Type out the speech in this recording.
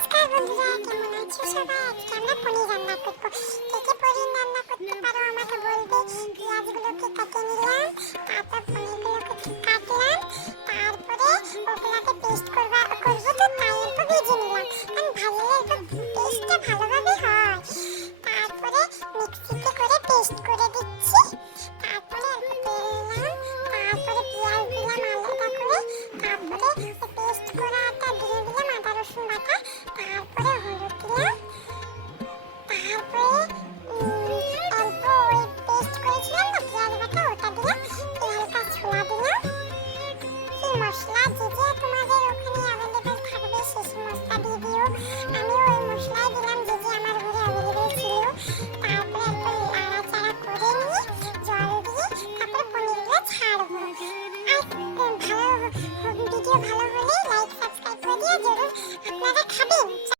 নমস্কার বন্ধুরা, কেমন আছো সবাই? আজকে আমরা পনির রান্না করবো। কে কে পনির রান্না করতে পারো আমাকে বলবে। পেঁয়াজগুলোকে কেটে নিলাম, তারপর পনিরগুলোকে কাটলাম, তারপরে ওগুলোকে পেস্ট করবো